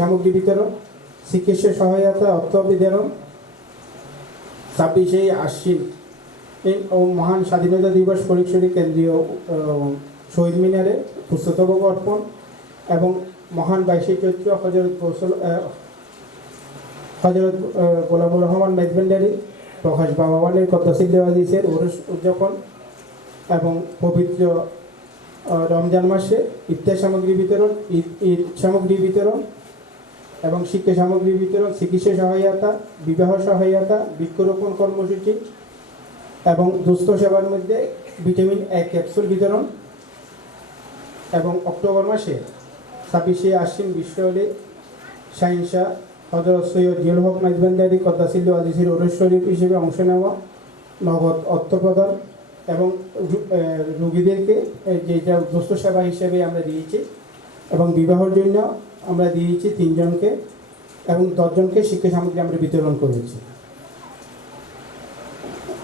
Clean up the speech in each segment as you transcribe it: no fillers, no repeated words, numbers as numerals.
সামগ্রী বিতরণ, চিকিৎসা সহায়তা, অর্থ বিতরণ, 26শে আশ্বিন ও মহান স্বাধীনতা দিবস ফটিকছড়ি কেন্দ্রীয় শহীদ মিনারে পুষ্পস্তবক অর্পণ এবং মহান 22শে চৈত্র হজরত গোলামুর রহমান মেজবান্ডারি প্রকাশ বাবানের কদ্দাসিল্লা আজিজের ওরস উদযাপন এবং পবিত্র রমজান মাসে ইফতার সামগ্রী বিতরণ, ঈদ সামগ্রী বিতরণ এবং শিক্ষা সামগ্রী বিতরণ, চিকিৎসা সহায়তা, বিবাহ সহায়তা, বৃক্ষরোপণ কর্মসূচি এবং দুস্থ সেবার মধ্যে ভিটামিন এ ক্যাপসুল বিতরণ এবং অক্টোবর মাসে 26শে আশ্বিন বিশ্ব হলে শাহিনশাহ হযরত সৈয়দ জিয়াউল হক মেজবান্ডারি কদ্দাসিল্লা আজিজের ওরস শরীফ হিসেবে অংশ নেওয়া, নগদ অর্থ প্রদান এবং রোগীদেরকে যেটা দুস্থ সেবা হিসেবে আমরা দিয়েছি এবং বিবাহের জন্য আমরা দিয়েছি 3 জনকে এবং 10 জনকে শিক্ষা সামগ্রী আমরা বিতরণ করেছি।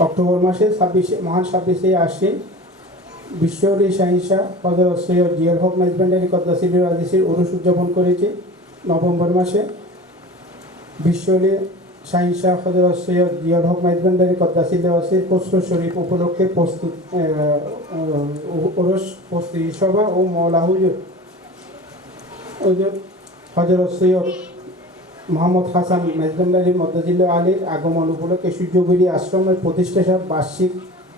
অক্টোবর মাসে মহান 26শে আশ্বিন বিশ্বহলি শাহিনশাহ হযরত সৈয়দ জিয়াউল হক মেজবান্ডারি কদ্দাসিল্লা আজিজের ওরস উদযাপন করেছি। নভেম্বর মাসে বিশ্বহলি শাহিনশাহ হযরত সৈয়দ জিয়াউল হক মেজবান্ডারি কদ্দাসিল্লা আজিজের প্রস্তুত শরীফ উপলক্ষে ওরস প্রস্তুতি সভা ও মওলা হুজুর হযরত সৈয়দ মোহাম্মদ হাসান মেজবান্ডারি মদ্দাজিল্লাহ আলীর আগমন উপলক্ষে সূর্যগুলি আশ্রমের প্রতিষ্ঠা বার্ষিক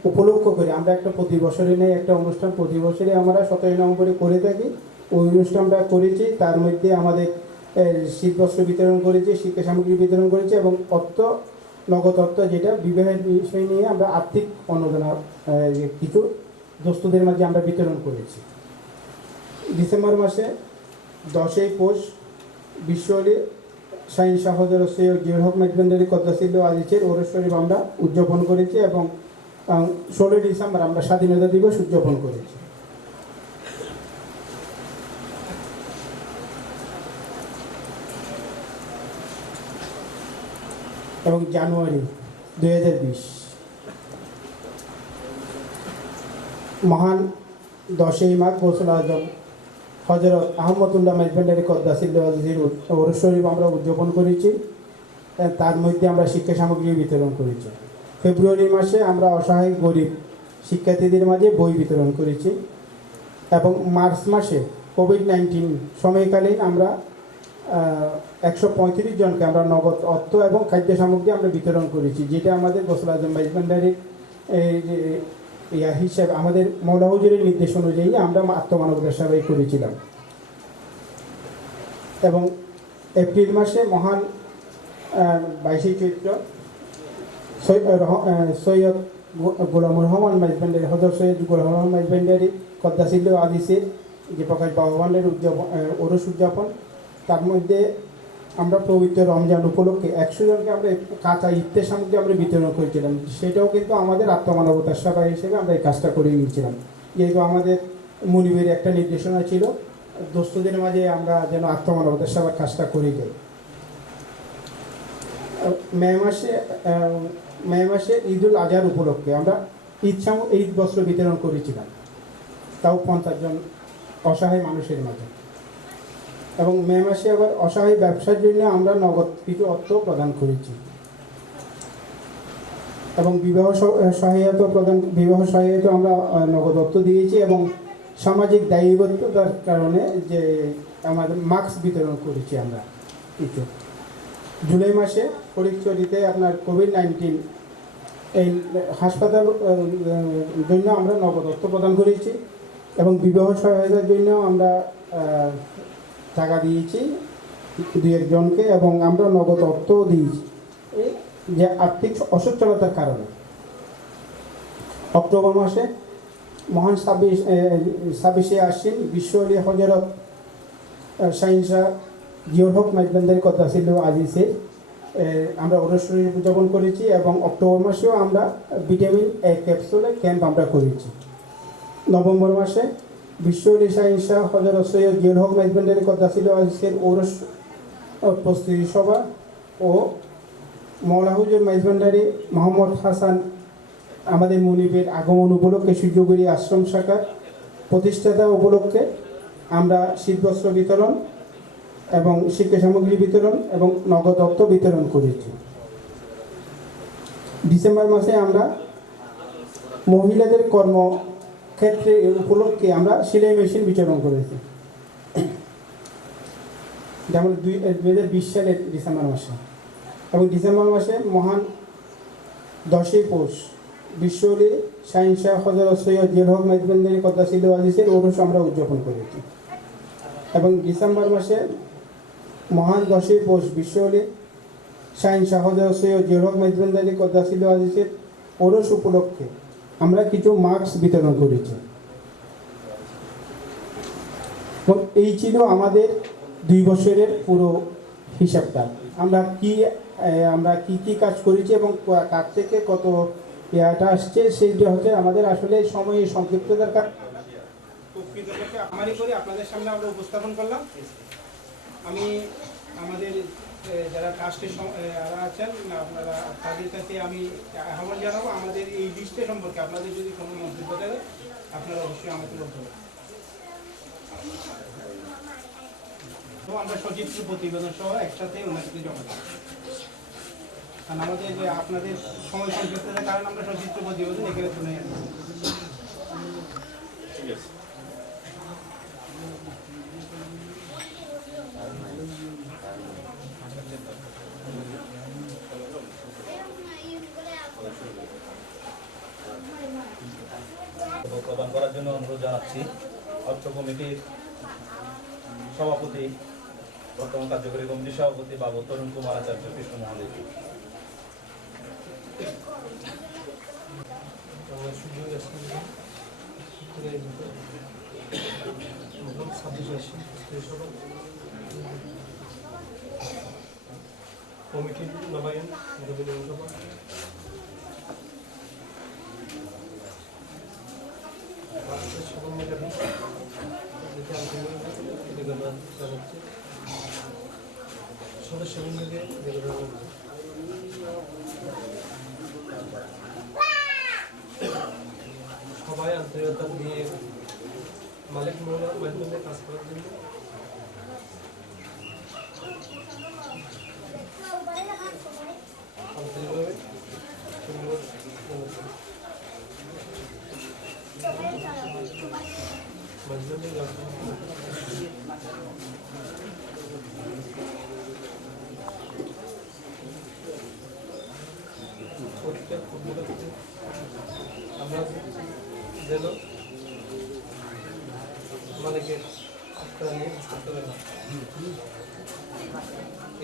উপলক্ষ করে আমরা একটা প্রতি বছরে নেই একটা অনুষ্ঠান প্রতি বছরে আমরা 17 নভেম্বরে করে থাকি। ওই অনুষ্ঠানটা করেছি, তার মধ্যে আমাদের শীতবস্ত্র বিতরণ করেছি, শিক্ষা সামগ্রী বিতরণ করেছি এবং নগদ অর্থ যেটা বিবাহের বিষয় নিয়ে আমরা আর্থিক অনুদান কিছু দোস্তদের মাঝে আমরা বিতরণ করেছি। ডিসেম্বর মাসে 10ই পৌষ বিশ্বহলি শাহিনশাহ হযরত সৈয়দ জিয়াউল হক মেজবান্ডারি কদ্দাসিল্লা আজিজের ওরস শরীফ আমরা উদযাপন করেছি এবং 16 ডিসেম্বর আমরা স্বাধীনতা দিবস উদযাপন করেছি। এবং জানুয়ারি 2020 মহান 10ই মাঘ গৌসুল আজম হযরত আহমদুল্লাহ মেজবান্ডারি কদ্দাসিল্লা আজিজের ওরস শরীফ আমরা উদযাপন করেছি, তার মধ্যে আমরা শিক্ষা সামগ্রী বিতরণ করেছি। ফেব্রুয়ারি মাসে আমরা অসহায় গরিব শিক্ষার্থীদের মাঝে বই বিতরণ করেছি এবং মার্চ মাসে কোভিড-19 সময়কালীন আমরা 135 জনকে আমরা নগদ অর্থ এবং খাদ্য সামগ্রী আমরা বিতরণ করেছি, যেটা আমাদের গৌসুল আজম মেজবান্ডারির হিসাবে আমাদের মওলা হুজুরের নির্দেশ অনুযায়ী আমরা আত্মমানবতার সেবাই করেছিলাম। এবং এপ্রিল মাসে মহান 22শে চৈত্র সৈয়দ গোলামুর রহমান মেজবান্ডারি হযরত সৈয়দ গোলাম রহমান মেজবান্ডারি কদ্দাসিল্লা আজিজের যে প্রকাশ বাবানের ওরস উদযাপন, তার মধ্যে আমরা পবিত্র রমজান উপলক্ষে 100 জনকে আমরা কাঁচা ইফতার সামগ্রী আমরা বিতরণ করেছিলাম। সেটাও কিন্তু আমাদের আত্মমানবতার সেবা হিসেবে আমরা এই কাজটা করে নিয়েছিলাম, যেহেতু আমাদের মুনিবের একটা নির্দেশনা ছিল দোস্তদের মাঝে আমরা যেন আত্মমানবতার সেবার কাজটা করে যাই। মে মাসে ঈদুল আজহার উপলক্ষে আমরা ঈদ বস্ত্র বিতরণ করেছিলাম, তাও 50 জন অসহায় মানুষের মাঝে। এবং মে মাসে আবার অসহায় ব্যবসার জন্য আমরা নগদ কিছু অর্থ প্রদান করেছি এবং বিবাহ সহায়তা আমরা নগদ অর্থ দিয়েছি এবং সামাজিক দায়বদ্ধতার কারণে যে আমাদের মাস্ক বিতরণ করেছি আমরা কিছু। জুলাই মাসে ফটিকছড়িতে আপনার কোভিড-19 এই হাসপাতাল জন্য আমরা নগদ অর্থ প্রদান করেছি এবং বিবাহ সহায়তার জন্য আমরা টাকা দিয়েছি 2-1 জনকে এবং আমরা নগদ অর্থও দিয়েছি এই যে আর্থিক অসচ্ছলতার কারণে। অক্টোবর মাসে মহান 26শে আশ্বিন বিশ্বহলি হযরত শাহিনশাহ জিয়াউল হক মেজবান্ডারি কদ্দাসিল্লা আজিজের আমরা ওরস শরীফ উদযাপন করেছি এবং অক্টোবর মাসেও আমরা ভিটামিন এ ক্যাপসুলের ক্যাম্প আমরা করেছি। নভেম্বর মাসে বিশ্বহলি শাহিনশাহ হযরত সৈয়দ জিয়াউল হক মেজবান্ডারি কদ্দাসিল্লা আজিজের ওরস প্রস্তুতি সভা ও মওলা হুজুর মেজবান্ডারি মোহাম্মদ হাসান আমাদের মুনিবের আগমন উপলক্ষে সূর্যগুলি আশ্রম শাখার প্রতিষ্ঠাতা উপলক্ষে আমরা শীতবস্ত্র বিতরণ এবং শিক্ষা সামগ্রী বিতরণ এবং নগদ অর্থ বিতরণ করেছি। ডিসেম্বর মাসে আমরা মহিলাদের কর্মক্ষেত্রে উপলক্ষে আমরা সেলাই মেশিন বিতরণ করেছি, যেমন 2020 সালের ডিসেম্বর মাসে। এবং ডিসেম্বর মাসে মহান 10ই পৌষ বিশ্বলি শাহিনশাহ হযরত সৈয়দ জিয়াউল হক মেজবান্দারী কদ্দাসিল্লাহু আজিজের ওরস আমরা উদযাপন করেছি। এবং ডিসেম্বর মাসে মহান 10ই পৌষ বিশ্বলি শাহিনশাহ হযরত সৈয়দ জিয়াউল হক মেজবান্দারী কদ্দাসিল্লাহু আজিজের ওরস উপলক্ষে আমরা কিছু মাস্ক বিতরণ করেছি। এবং এই ছিল আমাদের 2 বছরের পুরো হিসাবটা। আমরা কি কি কাজ করেছি এবং কার থেকে কত ইয়াটা আসছে, সেইটা হচ্ছে আমাদের আসলে সময়ের সংক্ষিপ্ততার কারণে আমারই করে আপনাদের সামনে আমরা উপস্থাপন করলাম। আমি আমাদের যারা ট্রাস্টের আছেন আপনারা, তাদের কাছে আমি আহ্বান জানাবো আমাদের এই লিস্টে সম্পর্কে আপনাদের যদি কোনো মন্তব্য থাকে আপনারা অবশ্যই আমাকে বলতে আমরা সচিত্র প্রতিবেদন সহ একসাথে ওনাকে জমা দেব। কারণ আমাদের যে আপনাদের সময় সংক্ষিপ্ততার কারণে আমরা সচিত্র প্রতিবেদন এখানে শুনে ঠিক আছে। প্রদান করার জন্য অনুরোধ জানাচ্ছি অর্থ কমিটির সভাপতি, বর্তমান কার্যকরী কমিটির সভাপতি বাবু তরুণ কুমার আচার্য কৃষ্ণ মহোদয়কে। কমিটির নবায়ন সদস্যবৃন্দকে সবাই আন্তরিকতা দিয়ে মালিক মহলার মাধ্যমে কাজ করার জন্য আন্তরিকভাবে আমরা যেন মালিকের নিয়ে থাকতে পারি,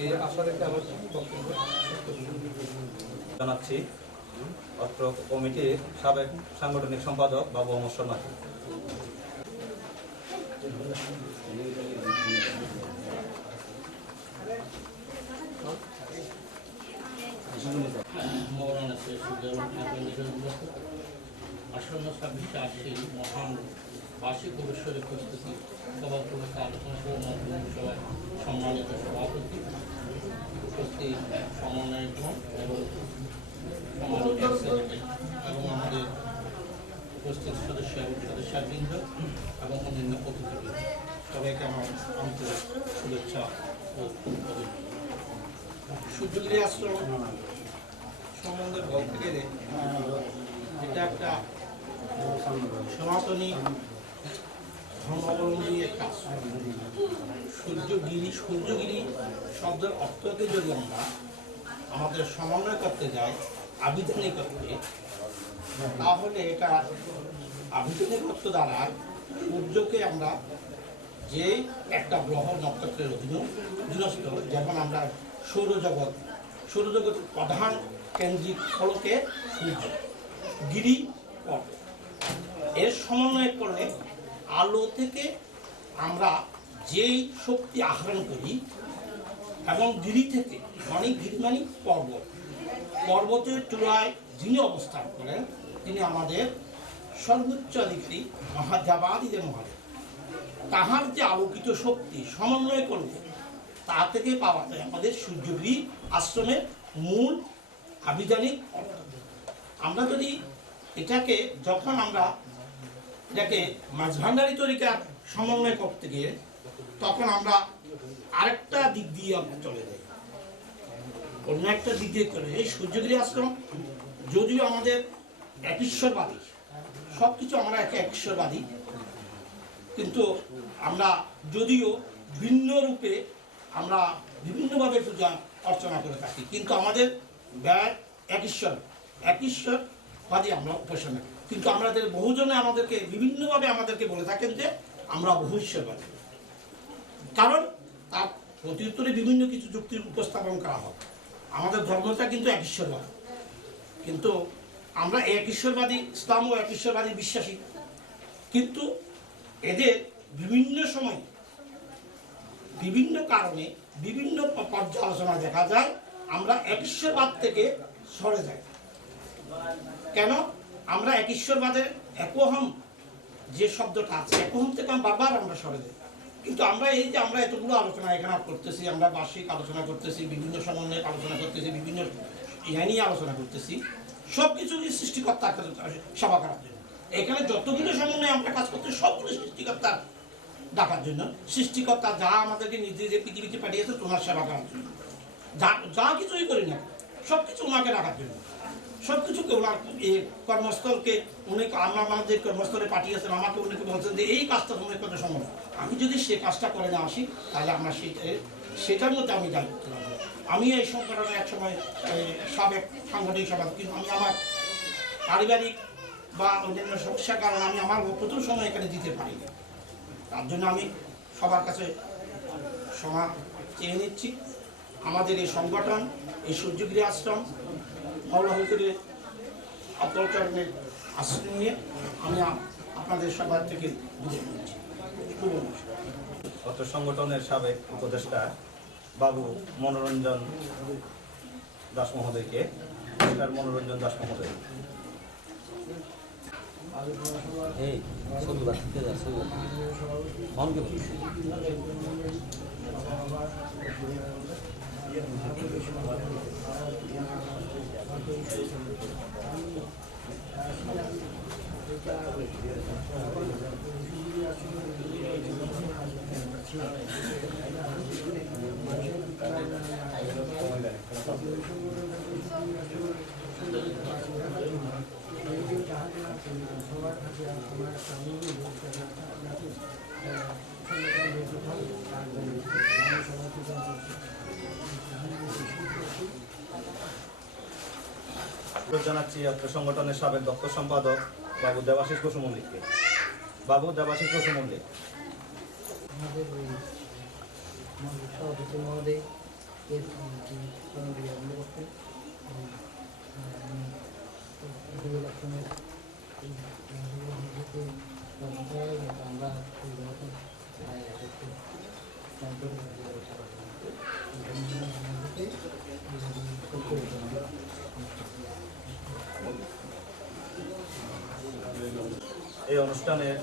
এই আশা রেখে আমার বক্তব্য জানাচ্ছি অত্র কমিটির সাবেক সাংগঠনিক সম্পাদক বাবু অমর শর্মাকে। আসন্ন 26শে আশ্বিন মহান বার্ষিক উৎসবের প্রস্তুতি সভা উপলক্ষে আলোচনা সভা মাধ্যমিক সভায় সম্মানিত সভাপতি, উপস্থিত সমন্বয়ক এবং সম্মানিত সেক্রেটারি এবং আমাদের উপস্থিত সদস্য এবং সদস্যবৃন্দ এবং অন্যান্য অতিথিবৃন্দ, সবাইকে আমার আন্তরিক শুভেচ্ছা ও সূর্যগিরি আশ্রম সম্বন্ধে বলতে গেলে এটা একটা সনাতনী ধর্মাবলম্বী একটা আশ্রম। সূর্যগিরি শব্দের অর্থকে যদি আমরা আমাদের সমন্বয় করতে যাই আবিধানিক অর্থে, তাহলে এটা আবিধানিক অর্থ দ্বারা সূর্যকে আমরা যে একটা গ্রহ নক্ষত্রের অধীনস্থ, যখন আমরা সৌরজগতের প্রধান কেন্দ্রিক ফলকে সূর্য, গিরি পর্বত, এর সমন্বয় করলে আলো থেকে আমরা যেই শক্তি আহরণ করি এবং গিরি থেকে গিরি মানে পর্বতের চূড়ায় যিনি অবস্থান করেন তিনি আমাদের সর্বোচ্চ অধিকারী মহাজাবাদিদের মহাদেব। তাহার যে আলোকিত শক্তি সমন্বয় করলে তা থেকে পাওয়া যায় আমাদের সূর্যগিরি আশ্রমের মূল আবিধানিক অর্থ। আমরা যদি যখন আমরা এটাকে মাঝভান্ডারী তরিকার সমন্বয় করতে গিয়ে তখন আমরা আরেকটা দিক দিয়ে আমরা চলে যাই, অন্য একটা দিক দিয়ে চলে যাই। সূর্যগিরি আশ্রম যদিও আমাদের একঈশ্বরবাদী, সব কিছু আমরা একঈশ্বরবাদী, কিন্তু আমরা যদিও ভিন্ন রূপে আমরা বিভিন্নভাবে পূজা অর্চনা করে থাকি, কিন্তু আমাদের ব্যয় একঈশ্বরবাদী আমরা উপাসনা করি। কিন্তু আমাদের বহুজনে আমাদেরকে বিভিন্নভাবে আমাদেরকে বলে থাকেন যে আমরা বহু ঈশ্বরবাদী, কারণ তার প্রতি উত্তরে বিভিন্ন কিছু যুক্তির উপস্থাপন করা হয়। আমাদের ধর্মটা কিন্তু একঈশ্বরবাদী, কিন্তু আমরা একঈশ্বরবাদী, ইসলাম ও একঈশ্বরবাদী বিশ্বাসী, কিন্তু এদের বিভিন্ন সময় বিভিন্ন কারণে বিভিন্ন পর্যালোচনা দেখা যায় আমরা একঈশ্বরবাদ থেকে সরে যাই। কেন? আমরা একঈশ্বরবাদের একোহম যে শব্দটা আছে, একোহম থেকে বারবার আমরা সরে যাই। কিন্তু আমরা এই যে আমরা এতগুলো আলোচনা এখানে করতেছি, আমরা বার্ষিক আলোচনা করতেছি, বিভিন্ন সমন্বয়ে আলোচনা করতেছি, বিভিন্ন ইহা নিয়ে আলোচনা করতেছি, সব কিছু সৃষ্টিকর্তা সেবা করার জন্য। এখানে যতগুলো সমন্বয়ে আমরা কাজ করতেছি সবগুলো সৃষ্টিকর্তা ডাকার জন্য। সৃষ্টিকর্তা যা আমাদেরকে নিজে পৃথিবীতে পাঠিয়েছে তোমার সেবা করার জন্য, যা কিছুই করি না সব কিছু ওনাকে ডাকার জন্য, সব কিছুকে ওনার এই কর্মস্থলকে উনি আমাদের কর্মস্থলে পাঠিয়েছেন, আমাকে উনি বলছেন যে এই কাজটা তোমার করতে সম্ভব। আমি যদি সে কাজটা করে না আসি তাহলে আমরা সেটার মধ্যে আমি দায়িত্ব রাখবো। আমি এই সংগঠনে একসময় সাবেক সাংগঠনিক সভা, কিন্তু আমি আমার পারিবারিক বা অন্যান্য সমস্যার কারণে আমি আমার প্রচুর সময় এখানে দিতে পারি না। তার জন্য আমি সবার কাছে ক্ষমা চেয়ে নিচ্ছি। আমাদের এই সংগঠন, এই সূর্যগিরি আশ্রম, মাওলা হুজুরের অপরচরণের আশ্রয় নিয়ে আমি আপনাদের সবার থেকে বিদায় নিচ্ছি। অত্র সংগঠনের সাবেক উপদেষ্টা বাবু মনোরঞ্জন দাস মহোদয়কে, মনোরঞ্জন দাস মহোদয়। এই ছবি বাঁচতে যা ছবি মন কে জানাচ্ছি আপনার সংগঠনের সাবেক দপ্তর সম্পাদক বাবু দেবাশিস বসু মল্লিককে। বাবু দেবাশিস বসু মল্লিক। আমাদের ওই সভাপতি মহোদয় এর বিয়ারগুলো করতেন, লক্ষণের আমরা এই অনুষ্ঠানের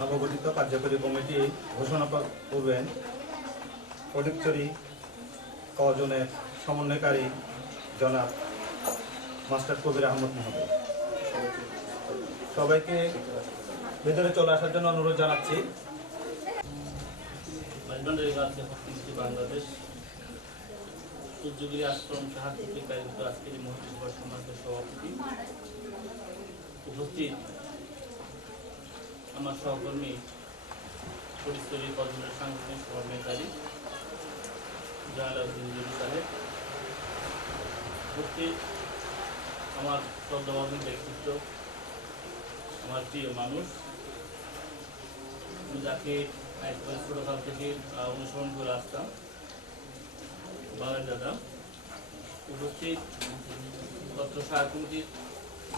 নবগঠিত কার্যকরী কমিটি ঘোষণা করবেন ফটিকছড়ি কজনের সমন্বয়কারী জনাব মাস্টার কবির আহমদ মহোদয়। সবাইকে ভেতরে চলে আসার জন্য অনুরোধ জানাচ্ছি। বাংলাদেশ সূর্যগিরি আশ্রম সাহায্যে আয়োজিত আজকের মহোৎসব সমাজের সভাপতি উপস্থিত, আমার সহকর্মী ফটিকছড়ি কজনের সাংগঠনিক সমন্বয়কারী জালালউদ্দিন সাহেব, উপস্থিত আমার শ্রদ্ধাভাজন ব্যক্তিত্ব, আমার প্রিয় মানুষ, যাকে একবার ছোটকাল থেকে অনুসরণ করে আসতাম, বাঙালি দাদা, উপস্থিত পত্র সহায়ক কমিটির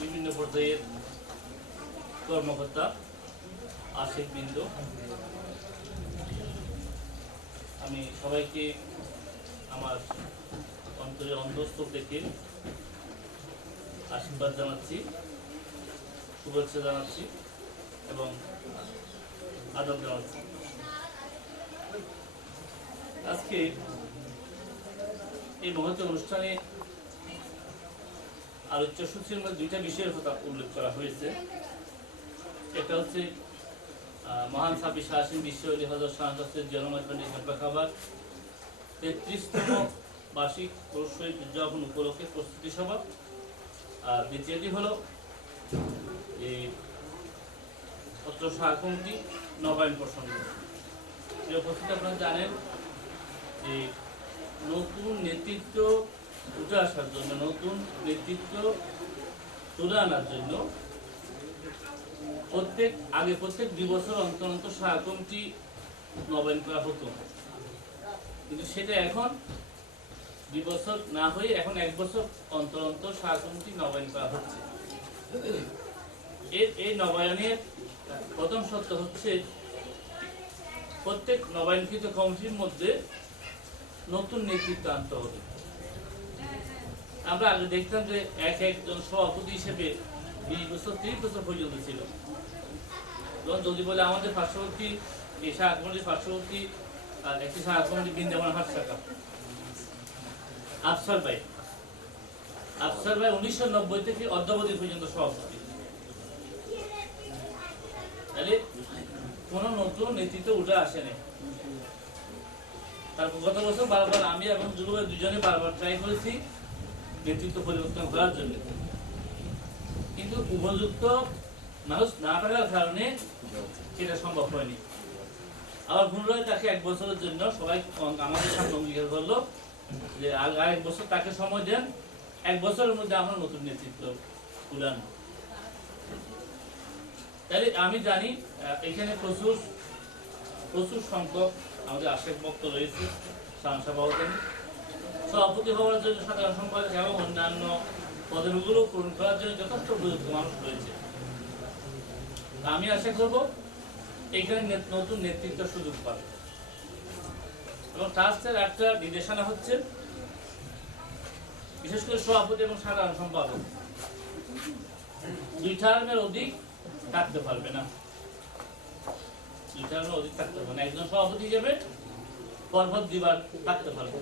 বিভিন্ন পর্যায়ের কর্মকর্তা, আশিক বৃন্দ, আমি সবাইকে আমার অন্তরের অন্তঃস্থল থেকে আশীর্বাদ জানাচ্ছি, শুভেচ্ছা জানাচ্ছি এবং আদব জানাচ্ছি। আজকে এই মহৎ অনুষ্ঠানে আলোচ্য সূচির মধ্যে দুইটা বিষয়ের কথা উল্লেখ করা হয়েছে। একটা হচ্ছে মহান ছাব্বিশ আসিন বিশ্ব অলি হজরত শাহজাস্তের জন্মদিনের খেপলা খাবার 33তম বার্ষিক পুরুষ শহীদ উদযাপন উপলক্ষে প্রস্তুতি সভা। আর দ্বিতীয়টি হলো এই পত্র সহায়ক কমিটি নবায়ন প্রসঙ্গ। যে উপস্থিত আপনারা জানেন যে নতুন নেতৃত্ব উঠে আসার জন্য, নতুন নেতৃত্ব তুলে আনার জন্য প্রত্যেক 2 বছর অন্তর অন্তর সহায়ক কমিটি নবায়ন করা হতো, কিন্তু সেটা এখন 2 বছর না হয়ে এখন 1 বছর অন্তর অন্তর সহায়ক কমিটি নবায়ন করা হচ্ছে। এই নবায়নের প্রথম শর্ত হচ্ছে প্রত্যেক নবায়নকৃত কমিটির মধ্যে নতুন নেতৃত্ব আনতে হবে। আমরা আগে দেখতাম যে একজন সভাপতি হিসেবে 20 বছর 30 বছর পর্যন্ত ছিল। যদি বলে আমাদের পার্শ্ববর্তী এই সহায়ক কমিটির পার্শ্ববর্তী একটি সহায়ক কমিটি বৃন্দাবন হাট শাখা, আফসার ভাই 1990 থেকে অদ্যাবধি পর্যন্ত সভাপতি। তাহলে কোনো নতুন নেতৃত্ব উঠে আসেনি। তারপর গত বছর বারবার আমি এবং জুলুভাই দুজনে বারবার ট্রাই করেছি নেতৃত্ব পরিবর্তন করার জন্য, কিন্তু উপযুক্ত মানুষ না থাকার কারণে সেটা সম্ভব হয়নি। আবার পুনরায় তাকে 1 বছরের জন্য সবাই আমাদের সামনে অঙ্গীকার করলো যে আর 1 বছর তাকে সময় দেন, 1 বছরের মধ্যে আমরা নতুন নেতৃত্ব তুলান। তাহলে আমি জানি এখানে প্রচুর সংখ্যক আমাদের আশেক ভক্ত রয়েছে, সভাপতি হওয়ার জন্য, সাধারণ সম্পাদক এবং অন্যান্য পদগুলো পূরণ করার জন্য যথেষ্ট উপযুক্ত মানুষ রয়েছে। আমি আশা করব এখানে নতুন নেতৃত্ব সুযোগ পাবে। এবং ট্রাস্টের একটা নির্দেশনা হচ্ছে বিশেষ করে সভাপতি এবং সাধারণ সম্পাদক 2 টার্মের অধিক থাকতে পারবে না। 2 টার্মের অধিক থাকতে পারবে না। একজন সভাপতি হিসেবে পরপর 2 বার থাকতে পারবে,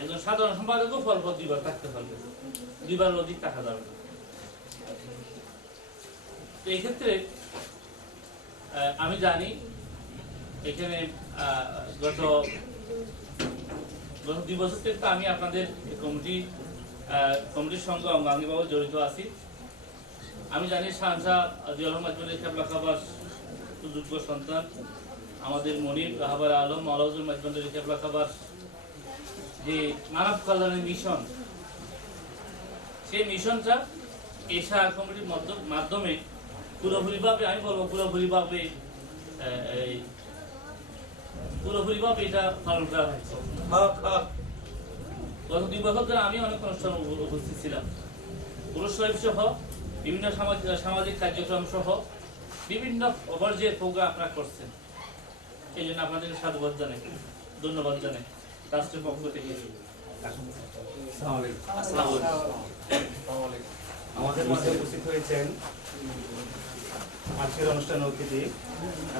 একজন সাধারণ সম্পাদকও পরপর 2 বার থাকতে পারবে, 2 বারের অধিক থাকা যাবে না। তো এই ক্ষেত্রে আমি জানি এখানে গত 2 বছর থেকে আমি আপনাদের কমিটির সঙ্গে অঙ্গাঙ্গিভাবে জড়িত আছি। আমি জানি শাহজাহ জিয়াউল হক মাজমুদ্দিন খেপলা খাবার সুযোগ্য সন্তান, আমাদের মনির রাহাবার আলম মাওলাউজুল মাজমুদ্দিন খেপলা খাবার যে মানব কল্যাণের মিশন, সেই মিশনটা এই সহায়ক কমিটির মাধ্যমে পুরোপুরিভাবে, আমি বলবো পুরোপুরিভাবে এটা পালন করা হয়েছে। গত 2 বছর ধরে আমি অনেক অনুষ্ঠানে উপস্থিত ছিলাম, পুরুষ শহীদ সহ বিভিন্ন সামাজিক কার্যক্রম সহ বিভিন্ন পর্যায়ের প্রোগ্রাম আপনারা করছেন। এই জন্য আপনাদেরকে সাধুবাদ জানাই, ধন্যবাদ জানাই রাষ্ট্রের পক্ষ থেকে। আমাদের মাঝে উপস্থিত হয়েছেন আজকের অনুষ্ঠানের অতিথি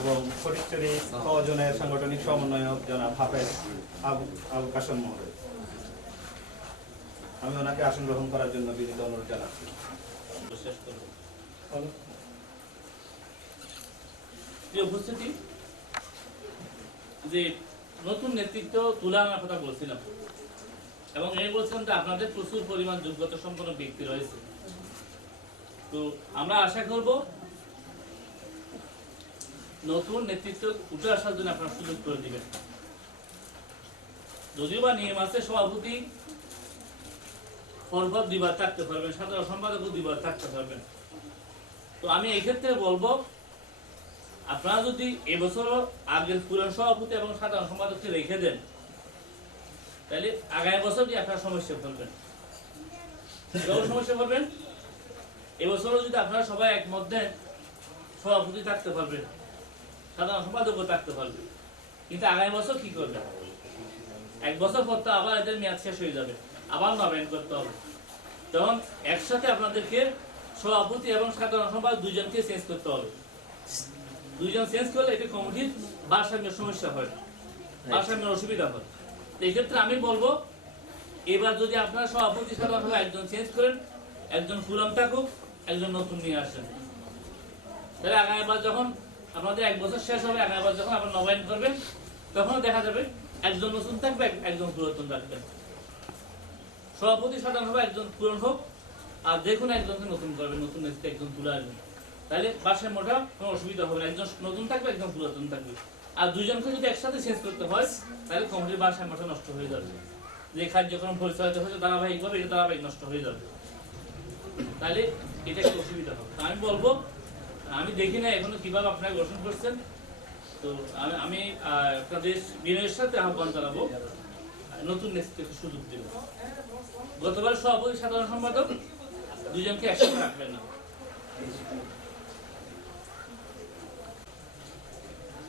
এবং ফটিকছড়ি কজনের সাংগঠনিক সমন্বয়ক জনাব হাফেজ আবু কাসেম মহোদয়। আমি ওনাকে আসন গ্রহণ করার জন্য বিনীত অনুরোধ জানাচ্ছি। শেষ করব। প্রিয় উপস্থিতি, যে নতুন নেতৃত্ব তুলে আনার কথা বলছিলাম এবং এই বলছিলাম যে আপনাদের প্রচুর পরিমাণ যোগ্যতা সম্পন্ন ব্যক্তি রয়েছে। তো আমরা আশা করব নতুন নেতৃত্ব উঠে আসার জন্য আপনারা সুযোগ করে দিবেন। যদিও বা নিয়ম আছে সভাপতি পরপর 2 বার থাকতে পারবেন, সাধারণ সম্পাদকও 2 বার থাকতে পারবেন। তো আমি এই ক্ষেত্রে বলবো আপনারা যদি এবছরও আগের পুরান সভাপতি এবং সাধারণ সম্পাদককে রেখে দেন, তাহলে আগামী বছর কি আপনারা সমস্যা পড়বেন। সমস্যা পড়বেন এবছরও যদি আপনারা সবাই একমত দেন, সভাপতি থাকতে পারবেন, সাধারণ সম্পাদকও থাকতে পারবে, কিন্তু আগামী বছর কি করবেন? 1 বছর পর তো আবার এদের মেয়াদ শেষ হয়ে যাবে, আবার নবায়ন করতে হবে। তখন একসাথে আপনাদেরকে সভাপতি এবং সাধারণ সম্পাদক 2 জনকে চেঞ্জ করতে হবে। 2 জন চেঞ্জ করলে এটা কমিটির ভারসাম্যের সমস্যা হয়, ভারসাম্যের অসুবিধা হয়। এই ক্ষেত্রে আমি বলবো এবার যদি আপনারা সভাপতি সাধারণ সম্পাদক 1 জন চেঞ্জ করেন, 1 জন পুরান থাকুক, 1 জন নতুন নিয়ে আসেন, তাহলে আগামীবার যখন আপনাদের 1 বছর শেষ হবে, আগামী বছর যখন আবার নবায়ন করবেন তখনও দেখা যাবে একজন নতুন থাকবে, একজন পুরাতন রাখবেন। সভাপতি সাধারণ হবে একজন পুরন হোক, আর যে কোনো একজনকে নতুন করবেন, নতুন নেতৃত্বে একজন তুলে আসবেন। তাহলে ভারসাম্যটা কোনো অসুবিধা হবে না, একজন নতুন থাকবে, একজন পুরাতন থাকবে। আর দুজনকে যদি একসাথে চেঞ্জ করতে হয় তাহলে কমিটির ভারসাম্যটা নষ্ট হয়ে যাবে। যে কার্যক্রম পরিচালিত হচ্ছে ধারাবাহিকভাবে, এটা ধারাবাহিক নষ্ট হয়ে যাবে, তাহলে এটা একটু অসুবিধা হবে। আমি বলবো, আমি দেখি না এখনো কিভাবে আপনারা গঠন করছেন, তো আমি আপনাদের বিনয়ের সাথে আহ্বান জানাবো নতুন নেতৃত্বকে সুযোগ দেব। গতবার সভাপতি সাধারণ সম্পাদক দুজনকে একসাথে রাখবেন না।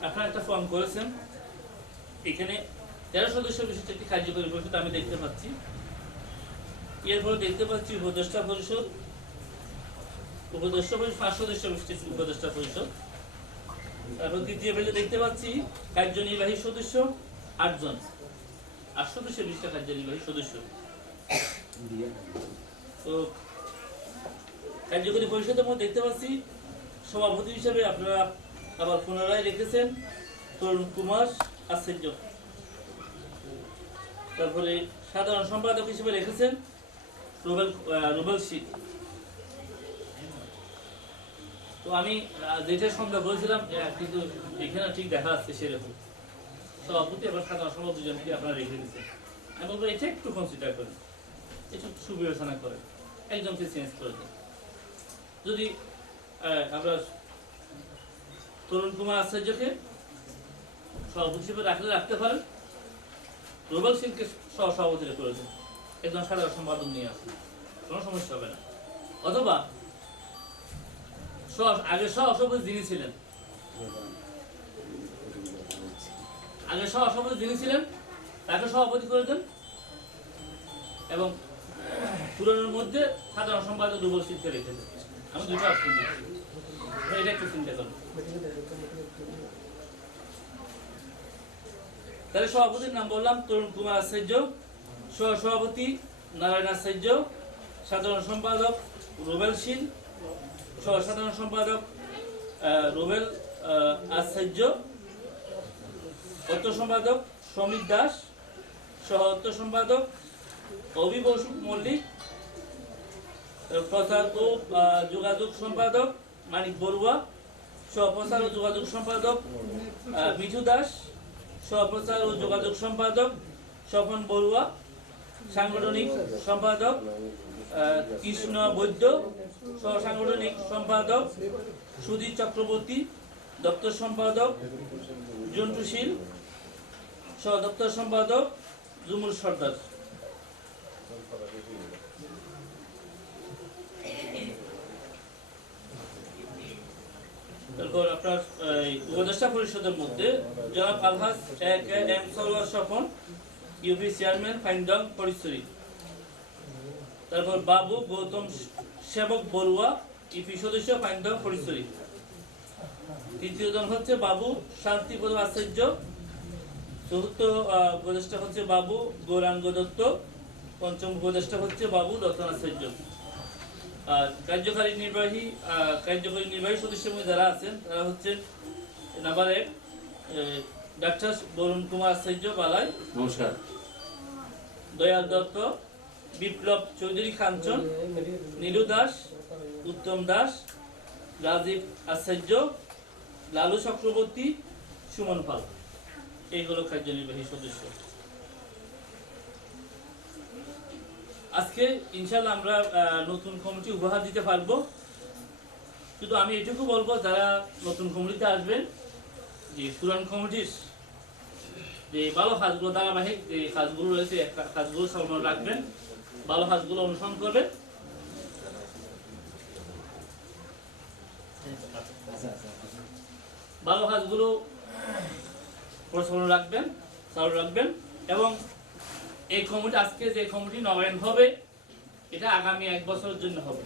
আপনারা একটা ফর্ম করেছেন, এখানে 13 সদস্য বিশিষ্ট একটি কার্যকরী পরিষদ আমি দেখতে পাচ্ছি। এরপরে দেখতে পাচ্ছি উপদেষ্টা পরিষদ, 5 সদস্য বিশিষ্ট উপদেষ্টা পরিষদ। তারপর তৃতীয় পেজে দেখতে পাচ্ছি কার্যনির্বাহী সদস্য 8 জন, 8 সদস্য বিশিষ্ট কার্যনির্বাহী সদস্য। তো কার্যকরী পরিষদের মধ্যে দেখতে পাচ্ছি সভাপতি হিসেবে আপনারা আবার পুনরায় রেখেছেন তরুণ কুমার আচার্য। তারপরে সাধারণ সম্পাদক হিসেবে রেখেছেন রুবেল শীল। তো আমি যেটা সন্দেহ করেছিলাম কিন্তু এখানে ঠিক দেখা যাচ্ছে সেরকম সভাপতি এবং সাধারণ সম্পাদক দুজনকে আপনারা রেখে দিচ্ছেন। আমি বলবো এটা একটু কনসিডার করেন, একটু সুবিবেচনা করেন, একজনকে চেঞ্জ করে দেন। যদি আমরা তরুণ কুমার আচার্যকে সভাপতি হিসেবে রাখতে পারেন, রুবেল সিংকে সভাপতি করে দেন, একজন সাধারণ সম্পাদক নিয়ে আসুন, কোনো সমস্যা হবে না। অথবা আগে সভাপতি যিনি ছিলেন, তাকে সভাপতি করে দেন, এবং পুরনোর মধ্যে সাধারণ সম্পাদক রুবেল সিংকে রেখে দেন। আমি দুটো অপশন দিচ্ছি, এটা একটু চিন্তা করুন। তাহলে সভাপতির নাম বললাম তরুণ কুমার আচার্য, সভাপতি নারায়ণ আচার্য, সাধারণ সম্পাদক রুবেল শীল, সাধারণ সম্পাদক রুবেল আচার্য, অর্থ সম্পাদক সমীর দাস, সহ অর্থ সম্পাদক অভিবসুক মল্লিক, প্রচার ও যোগাযোগ সম্পাদক মানিক বড়ুয়া, সহপ্রচার ও যোগাযোগ সম্পাদক মিঠু দাস, সহপ্রচার ও যোগাযোগ সম্পাদক স্বপন বড়ুয়া, সাংগঠনিক সম্পাদক কৃষ্ণ বৈদ্য, সহ সাংগঠনিক সম্পাদক সুধীর চক্রবর্তী, দপ্তর সম্পাদক জন্টু শীল, সহ দপ্তর সম্পাদক জুমুল সর্দার। তারপর আপনার উপদেষ্টা পরিষদের মধ্যে জনাব আলহাজ M Sarwar Swapan, UP chairman Faindong পরিচরি। তারপর বাবু গৌতম সেবক বড়ুয়া, ইউপি সদস্য ফাইনদং পরিচরি। তৃতীয় জন হচ্ছে বাবু শান্তিপদ আচার্য, চতুর্থ উপদেষ্টা হচ্ছে বাবু গৌরাঙ্গ দত্ত, পঞ্চম উপদেষ্টা হচ্ছে বাবু রতন আচার্য। আর কার্যকরী নির্বাহী সদস্যের মধ্যে যারা আছেন তারা হচ্ছে নাম্বার 1 ডাক্তার বরুণ কুমার আচার্য বালাই, নমস্কার, দয়াল দত্ত, বিপ্লব চৌধুরী কাঞ্চন, নীলু দাস, উত্তম দাস, রাজীব আচার্য, লালু চক্রবর্তী, সুমন পাল। এইগুলো কার্যনির্বাহী সদস্য। আজকে ইনশাআল্লাহ আমরা নতুন কমিটি উপহার দিতে পারবো। শুধু আমি এটুকু বলবো, যারা নতুন কমিটিতে আসবেন, যে পুরান কমিটির যে ভালো কাজগুলো, ধারাবাহিক যে কাজগুলো রয়েছে কাজগুলো স্মরণ রাখবেন, ভালো কাজগুলো অনুসরণ করবেন। ভালো কাজগুলো প্রচলন রাখবেন, চালু রাখবেন, এবং এই কমিটি আজকে যে কমিটি নবায়ন হবে এটা আগামী 1 বছরের জন্য হবে।